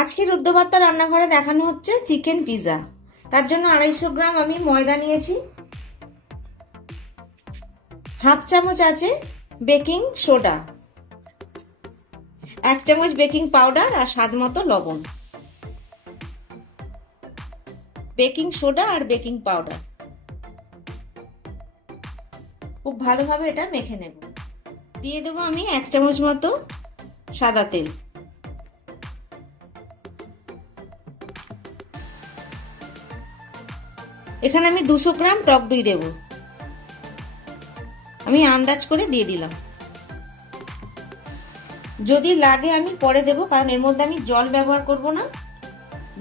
আজকে রুদ্রবার্তা রান্নাঘরে দেখানো হচ্ছে চিকেন পিজা। তার জন্য 250 গ্রাম আমি ময়দা নিয়েছি, হাফ চামচ আছে বেকিং সোডা, 1 চামচ বেকিং পাউডার আর স্বাদ মতো লবণ। বেকিং সোডা আর বেকিং পাউডার খুব ভালোভাবে এটা মেখে নেব। দিয়ে দেবো আমি 1 চামচ মতো সাদা তেল। এখানে আমি 200 গ্রাম টক দই দেব, আমি আন্দাজ করে দিয়ে দিলাম। যদি লাগে আমি পরে দেব, কারণ এর মধ্যে আমি জল ব্যবহার করব না,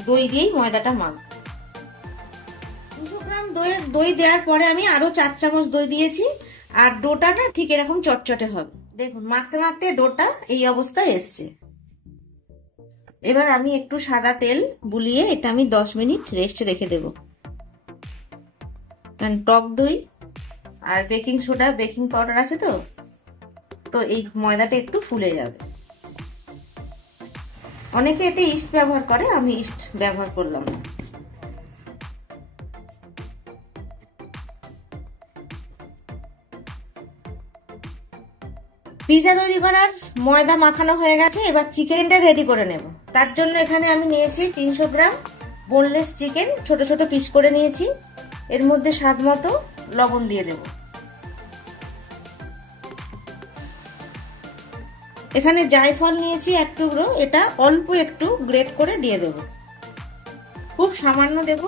দই দিয়েই ময়দাটা মাখব। 200 গ্রাম দই দেওয়ার পরে আমি আরো 4 চামচ দই দিয়েছি, আর ডোটা না ঠিক এরকম চটচটে হবে। দেখুন মাখতে মাখতে ডোটা এই অবস্থায় এসছে। এবার আমি একটু সাদা তেল বুলিয়ে এটা আমি 10 মিনিট রেস্টে রেখে দেব, কারণ টক দই আর বেকিং সোডা বেকিং পাউডার আছে তো এই ময়দাটা একটু ফুলে যাবে। অনেকে এতে ইস্ট ব্যবহার করে, আমি ইস্ট ব্যবহার করলাম না। পিজা তৈরি করার ময়দা মাখানো হয়ে গেছে, এবার চিকেনটা রেডি করে নেব। তার জন্য এখানে আমি নিয়েছি 300 গ্রাম বোনলেস চিকেন, ছোট ছোট পিস করে নিয়েছি। এর মধ্যে স্বাদ মতো লবণ দিয়ে দেব। এখানে জায়ফল নিয়েছি 1 টুকরো, এটা অল্প একটু গ্রেট করে দিয়ে দেব, খুব সামান্য দেব।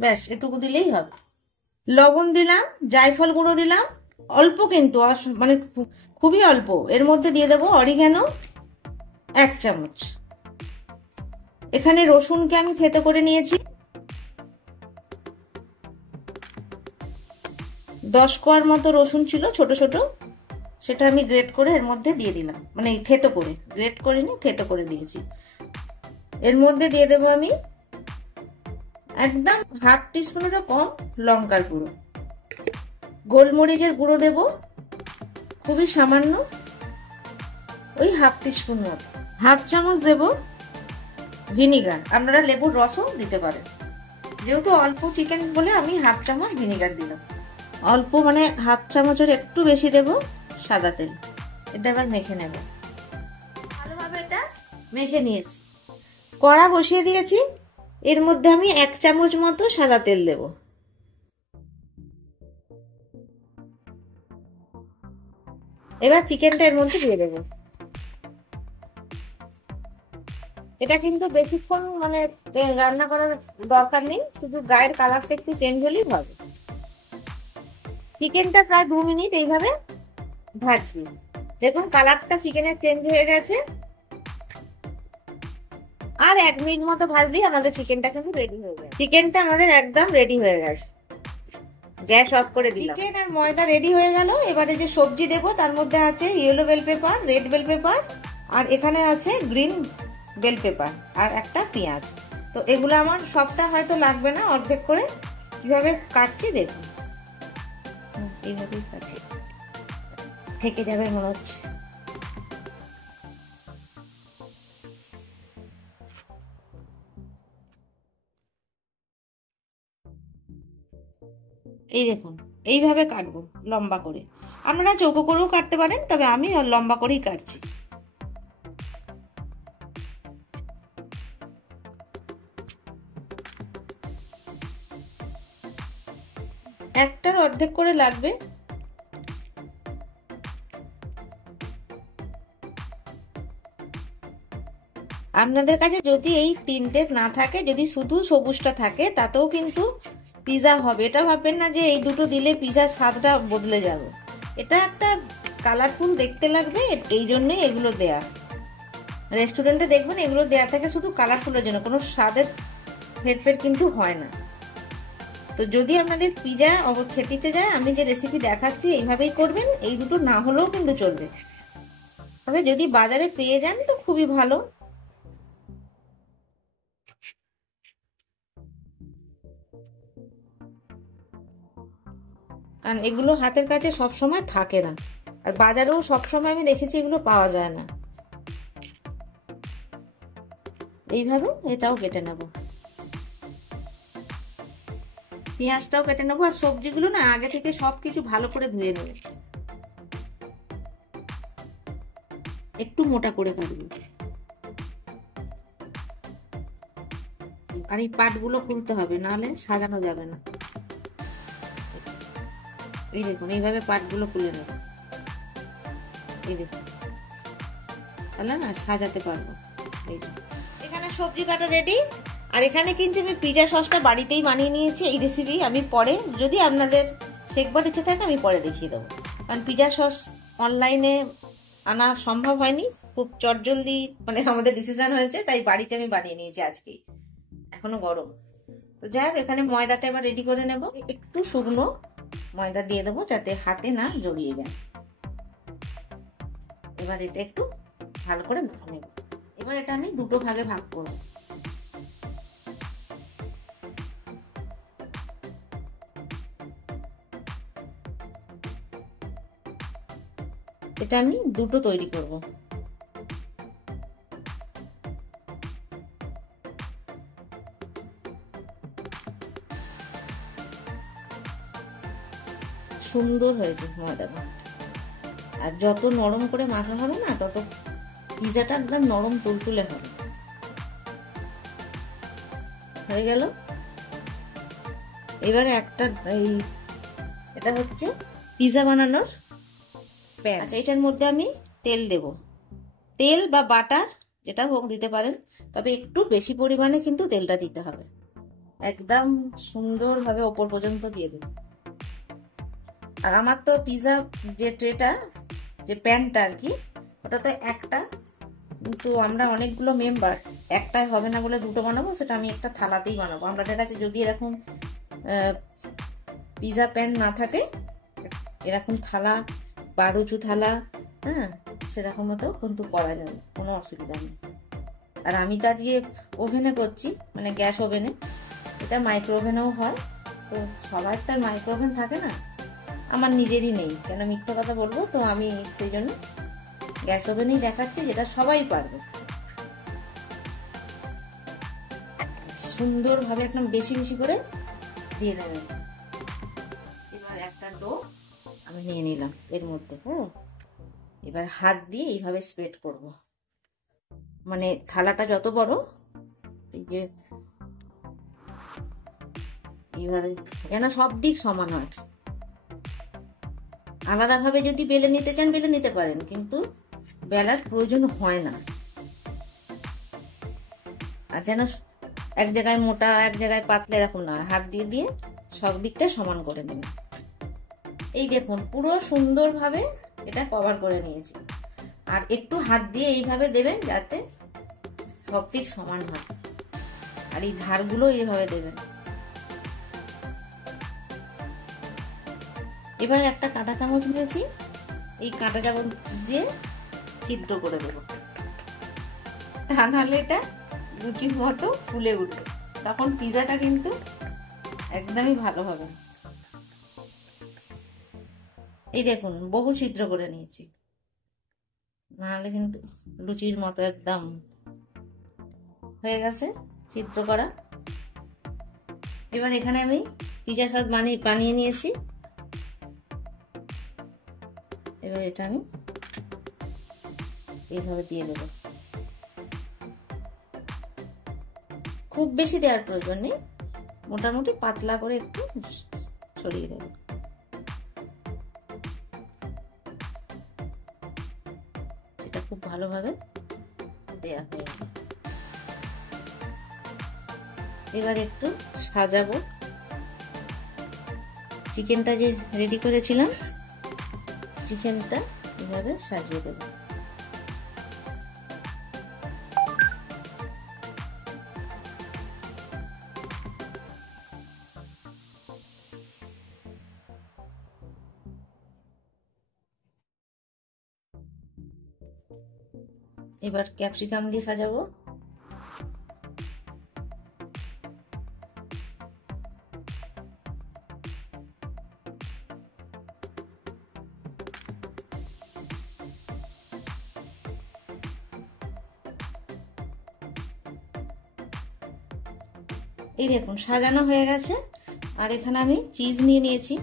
ব্যাস এটুকু দিলেই হবে। লবণ দিলাম, জায়ফল গুঁড়ো দিলাম অল্প, কিন্তু মানে খুবই অল্প। এর মধ্যে দিয়ে দেবো অরিগ্যানো 1 চামচ। এখানে রসুনকে আমি থেতো করে নিয়েছি, 10 কোয়ার মতো রসুন ছিল ছোট ছোট, সেটা আমি গ্রেট করে এর মধ্যে দিয়ে দিলাম, মানে থেতো করে, গ্রেট করে নি থেতো করে দিয়েছি। এর মধ্যে দিয়ে দেবো আমি একদম হাফ টিস্পুনেরও কম লঙ্কার গুঁড়ো, গোলমরিচের গুঁড়ো দেব খুবই সামান্য, ওই হাফ টিস্পুন মতো। হাফ চামচ দেব ভিনিগার, আপনারা লেবুর রসও দিতে পারেন। যেহেতু অল্প চিকেন বলে আমি হাফ চামচ ভিনিগার দিলাম। অল্প মানে হাফ চামচের একটু বেশি দেব সাদা তেল। এটা এবার মেখে নেব ভালোভাবে। এটা মেখে নিয়েছি, কড়া বসিয়ে দিয়েছি। এর মধ্যে আমি 1 চামচ মতো সাদা তেল দেব। এবার চিকেনটা এর মধ্যে দিয়ে দেব। এটা কিন্তু বেশিক্ষণ মানে রান্না করার দরকার নেই, শুধু গায়ের কালারটা একটু চেঞ্জ হলেই হবে। চিকেনটা প্রায় 2 মিনিট এইভাবে ভাজছি। দেখুন কালারটা চিকেনের চেঞ্জ হয়ে গেছে। আর 1 মিনিট মতো ভাজলেই আমাদের চিকেনটা কিন্তু রেডি হয়ে যাবে। চিকেনটা আমাদের একদম রেডি হয়ে গেছে, গ্যাস অফ করে দিলাম। চিকেন আর ময়দা রেডি হয়ে গেল। এবারে যে সবজি দেব তার মধ্যে আছে yellow bell pepper, red bell pepper, আর এখানে আছে গ্রিন বেল পেপার, আর একটা পেঁয়াজ। তো এগুলো আমার সবটা হয়তো লাগবে না, অর্ধেক করে কিভাবে কাটছি দেখুন। এইভাবেই কাটছি, থেকে যাবে মনে হচ্ছে। এই দেখুন এইভাবে কাটবো লম্বা করে, আপনারা চৌকো করেও কাটতে পারেন, তবে আমি লম্বা করেই কাটছি। একটার অর্ধেক করে লাগবে। আপনাদের কাছে যদি এই 3টে না থাকে, যদি শুধু সবুজটা থাকে, তাতেও কিন্তু পিজা হবে। এটা ভাববেন না যে এই দুটো দিলে পিজার স্বাদটা বদলে যাবে। এটা একটা কালারফুল দেখতে লাগবে, এই জন্যই এগুলো দেয়া। রেস্টুরেন্টে দেখবেন এগুলো দেয়া থাকে শুধু কালারফুলের জন্য, কোনো স্বাদের হেরফের কিন্তু হয় না। তো যদি আপনাদের পিজা খেতে যায়, আমি যে রেসিপি দেখাচ্ছি এইভাবেই করবেন। এই দুটো না হলেও কিন্তু চলবে, তবে যদি বাজারে পেয়ে যান তো খুবই ভালো। কারণ এগুলো হাতের কাছে সব সময় থাকে না। আর বাজারেও সবসময় আমি দেখেছি এগুলো পাওয়া যায় না। এইভাবে এটাও কেটে নেব, পেঁয়াজটাও কেটে নেবো। আর সবজিগুলো না আগে থেকে সবকিছু ভালো করে ধুয়ে নেব, একটু মোটা করে কাটবো। আর এই পাটগুলো খুলতে হবে, নাহলে সাজানো যাবে না। এই দেখুন এইভাবে পাটগুলো খুলে নেব, এই দেখুন, তাহলে না সাজাতে পারবো। এই যে এখানে সবজি কাটা রেডি। আর এখানে কিন্তু আমি পিৎজা সসটা বাড়িতেই বানিয়ে নিয়েছি। এই রেসিপি আমি পরে, যদি আপনাদের শেখবার ইচ্ছে থাকে, আমি পরে দেখিয়ে দেবো। কারণ পিৎজা সস অনলাইনে আনা সম্ভব হয়নি, খুব চটজলদি মানে আমাদের ডিসিশন হয়েছে, তাই বাড়িতে আমি বানিয়ে নিয়েছি আজকেই, এখনো গরম। তো যাই হোক, এখানে ময়দাটা এবার রেডি করে নেব। একটু শুকনো ময়দা দিয়ে দেবো যাতে হাতে না জড়িয়ে যায়। এবার এটা একটু ভালো করে মেখে নেব। এবার এটা আমি দুটো ভাগে ভাগ করব। এটা আমি দুটো তৈরি করব। সুন্দর হয়েছে ময়দাটা। আর যত নরম করে মাখা হবে না, তত পিৎজাটা একদম নরম তুলতুলে হবে। হয়ে গেল। এবারে একটা এটা হচ্ছে পিৎজা বানানোর প্যান। আচ্ছা, এটার মধ্যে আমি তেল দেব, তেল বা বাটার যেটা হোক দিতে পারেন, তবে একটু বেশি পরিমাণে কিন্তু তেলটা দিতে হবে। একদম সুন্দরভাবে ওপর পর্যন্ত দিয়ে দেব। আর আমার তো পিৎজা যে ট্রেটা, যে প্যানটা আর কি, ওটা তো একটা, কিন্তু আমরা অনেকগুলো মেম্বার, একটাই হবে না বলে দুটো বানাবো। সেটা আমি একটা থালাতেই বানাবো। আমাদের কাছে যদি এরকম পিৎজা প্যান না থাকে, এরকম থালা, বারুচু থালা, হ্যাঁ, সেরকম মতো কিন্তু করা যাবে, কোনো অসুবিধা নেই। আর আমি তো আজকে ওভেনে করছি, মানে গ্যাস ওভেনে। এটা মাইক্রো ওভেনেও হয়, তো সবার তো আর মাইক্রো ওভেন থাকে না, আমার নিজেরই নেই, কেন মিথ্যা কথা বলবো। তো আমি সেই জন্য গ্যাস ওভেনেই দেখাচ্ছি, যেটা সবাই পারবে। সুন্দরভাবে একদম বেশি বেশি করে দিয়ে দেবেন। এবার একটা ডো আমি নিয়ে নিলাম এর মধ্যে। হ্যাঁ, এবার হাত দিয়ে এইভাবে স্প্রেড করব, মানে থালাটা যত বড়, এই যে এইভাবে যেন সব দিক সমান হয়। আলাদাভাবে যদি বেলে নিতে চান বেলে নিতে পারেন, কিন্তু বেলার প্রয়োজন হয় না। আর যেন এক জায়গায় মোটা এক জায়গায় পাতলা এরকম না, হাত দিয়ে দিয়ে সব দিকটা সমান করে নেবেন। এই দেখুন পুরো সুন্দরভাবে এটা কভার করে নিয়েছি। আর একটু হাত দিয়ে এইভাবে দেবেন যাতে সব দিক সমান হয়। আর এই ধারগুলো এইভাবে দেবেন। এবার একটা কাঁটা চামচ নিয়েছি, এই কাঁটা চামচ দিয়ে ছিদ্র করে দেব, তা নাহলে এটা লুচির মতো ফুলে উঠবে, তখন পিৎজাটা কিন্তু একদমই ভালো হবে। এই দেখুন বহু ছিদ্র করে নিয়েছি, নাহলে কিন্তু লুচির মতো একদম হয়ে গেছে ছিদ্র করা। এবার এখানে আমি পিৎজা সস বানিয়ে নিয়েছি। এবার এটা আমি এইভাবে দিয়ে দেবো। খুব বেশি দেওয়ার প্রয়োজন নেই, মোটামুটি পাতলা করে একটু ছড়িয়ে দেবো। সেটা খুব ভালোভাবে দেওয়া হয়ে গেল। এবার একটু সাজাবো। চিকেনটা যে রেডি করেছিলাম, চিকেনটা এভাবে সাজিয়ে দেবো। এবার ক্যাপসিকাম দিয়ে সাজাবো। এই দেখুন সাজানো হয়ে গেছে। আর এখানে আমি চিজ নিয়ে নিয়েছি,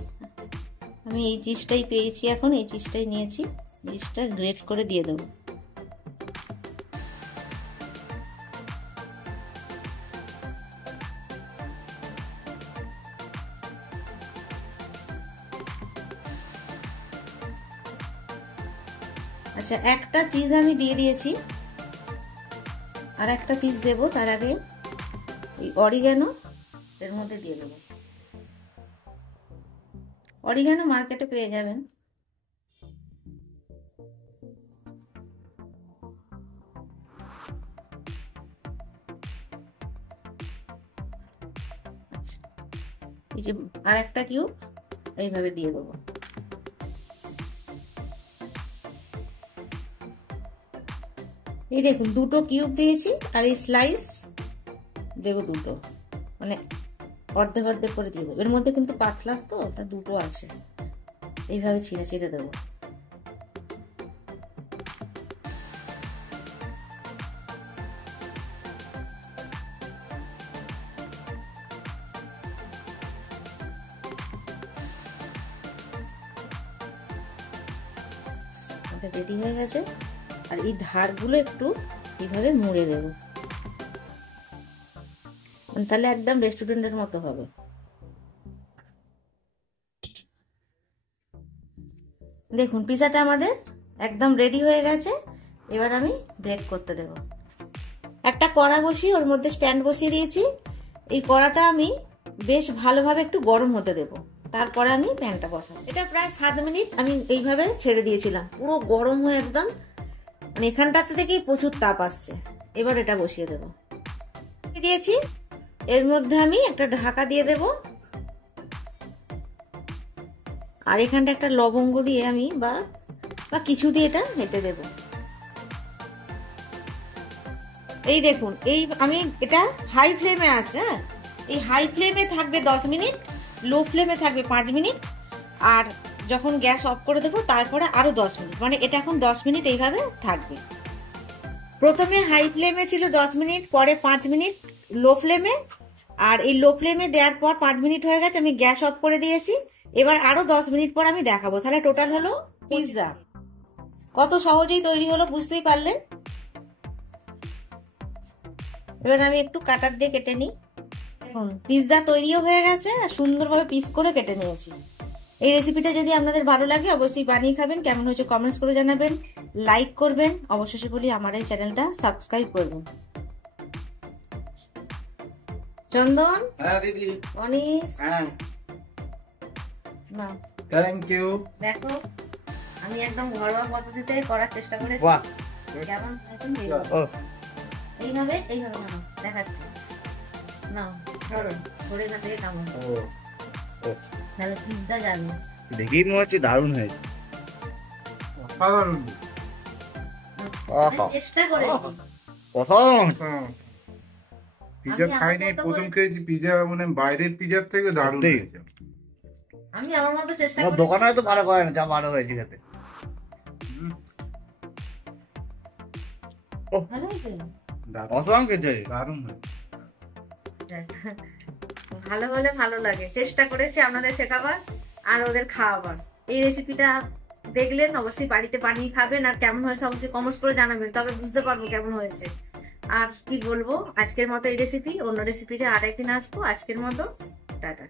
আমি এই চিজটাই পেয়েছি, এখন এই চিজটাই নিয়েছি, চিজটা গ্রেট করে দিয়ে দেবো। আচ্ছা, একটা চিজ আমি দিয়ে দিয়েছি, আর একটা চিজ দেবো। তার আগে এই অরিগানো এর মধ্যে দিয়ে দেবো। অরিগানো মার্কেটে পেয়ে যাবেন। আচ্ছা, এই যে আর একটা কিউব এইভাবে দিয়ে দেবো। এই দেখুন দুটো কিউব দিয়েছি, আর এই স্লাইস দেবো দুটো, মানে অর্ধেক অর্ধেক করে দিয়ে দেবো। এর মধ্যে কিন্তু পাতলা তো, ওটা দুটো আছে, এইভাবে ছিঁড়ে ছিঁড়ে দেবো। রেডি হয়ে গেছে। আর এই ধারগুলো একটু এইভাবে মুড়ে দেব, তাহলে একদম রেস্টুরেন্টের মতো হবে। দেখুন পিজাটা আমাদের একদম রেডি হয়ে গেছে। এবার আমি বেক করতে দেব। একটা কড়া বসিয়ে ওর মধ্যে স্ট্যান্ড বসিয়ে দিয়েছি। এই কড়াটা আমি বেশ ভালোভাবে একটু গরম হতে দেব, তারপরে আমি প্যানটা বসাবো। এটা প্রায় 7 মিনিট আমি এইভাবে ছেড়ে দিয়েছিলাম, পুরো গরম হয়ে একদম, মানে এখানটাতে থেকেই প্রচুর তাপ আসছে। এবার এটা বসিয়ে দেব। দিয়েছি, এর মধ্যে আমি একটা ঢাকা দিয়ে দেব, আর এখানটা একটা লবঙ্গ দিয়ে আমি বা কিছু দিয়ে এটা হেঁটে দেব। এই দেখুন, এই আমি এটা হাই ফ্লেমে আছে, হ্যাঁ, এই হাই ফ্লেমে থাকবে 10 মিনিট, লো ফ্লেমে থাকবে 5 মিনিট, আর যখন গ্যাস অফ করে দেবো তারপরে আরো 10 মিনিট, মানে এটা এখন 10 মিনিট এইভাবে থাকবে। প্রথমে হাই ফ্লেমে ছিল 10 মিনিট, পরে 5 মিনিট লো ফ্লেমে, আর এই লো ফ্লেমে দেওয়ার পর 5 মিনিট হয়ে গেছে, আমি গ্যাস অফ করে দিয়েছি। এবার আরো 10 মিনিট পর আমি দেখাবো। তাহলে টোটাল হলো পিৎজা। কত সহজেই তৈরি হলো বুঝতেই পারলেন। এবার আমি একটু কাটার দিয়ে কেটে নিই। দেখুন পিৎজা তৈরিও হয়ে গেছে, আর সুন্দরভাবে পিস করে কেটে নিয়েছি। এই রেসিপিটা যদি আপনাদের ভালো লাগে অবশ্যই বানিয়ে খাবেন। কেমন হয়েছে কমেন্টস করে জানাবেন, লাইক করবেন, অবশেষে বলি আমার এই চ্যানেলটা সাবস্ক্রাইব করবেন। চন্দন, হ্যাঁ দিদি, অনিশ, হ্যাঁ না থ্যাংক ইউ। দেখো আমি একদম ঘরোয়া পদ্ধতিতে করার চেষ্টা করেছি। বাহ, কেমন এইভাবে এইভাবে না দেখাচ্ছি না, ধরুন ধরে না দিয়ে কেমন তাহলে চিজটা যাবে। দেখি মনে হচ্ছে দারুণ হয়েছে, অসাধারণ। চেষ্টা করেছি। পিজা খাইনি, প্রথম খেয়েছি পিজা, মানে বাইরের পিজার থেকে দারুণ হয়েছে। আমি আমার মতো চেষ্টা করি। দোকানে তো ভালো করে না, যা ভালো হয়েছে খেতে। ভালো হয়েছে, অসাধারণ খেতে, দারুণ হয়েছে। ভালো হলে ভালো লাগে। চেষ্টা করেছি আপনাদের শেখাবার আর ওদের খাওয়াবার। এই রেসিপিটা দেখলেন, অবশ্যই বাড়িতে বানিয়ে খাবেন, আর কেমন হয়েছে অবশ্যই কমেন্টস করে জানাবেন, তবে বুঝতে পারবো কেমন হয়েছে। আর কি বলবো, আজকের মতো এই রেসিপি, অন্য রেসিপিতে আরেকদিন আসবো। আজকের মতো টাটা।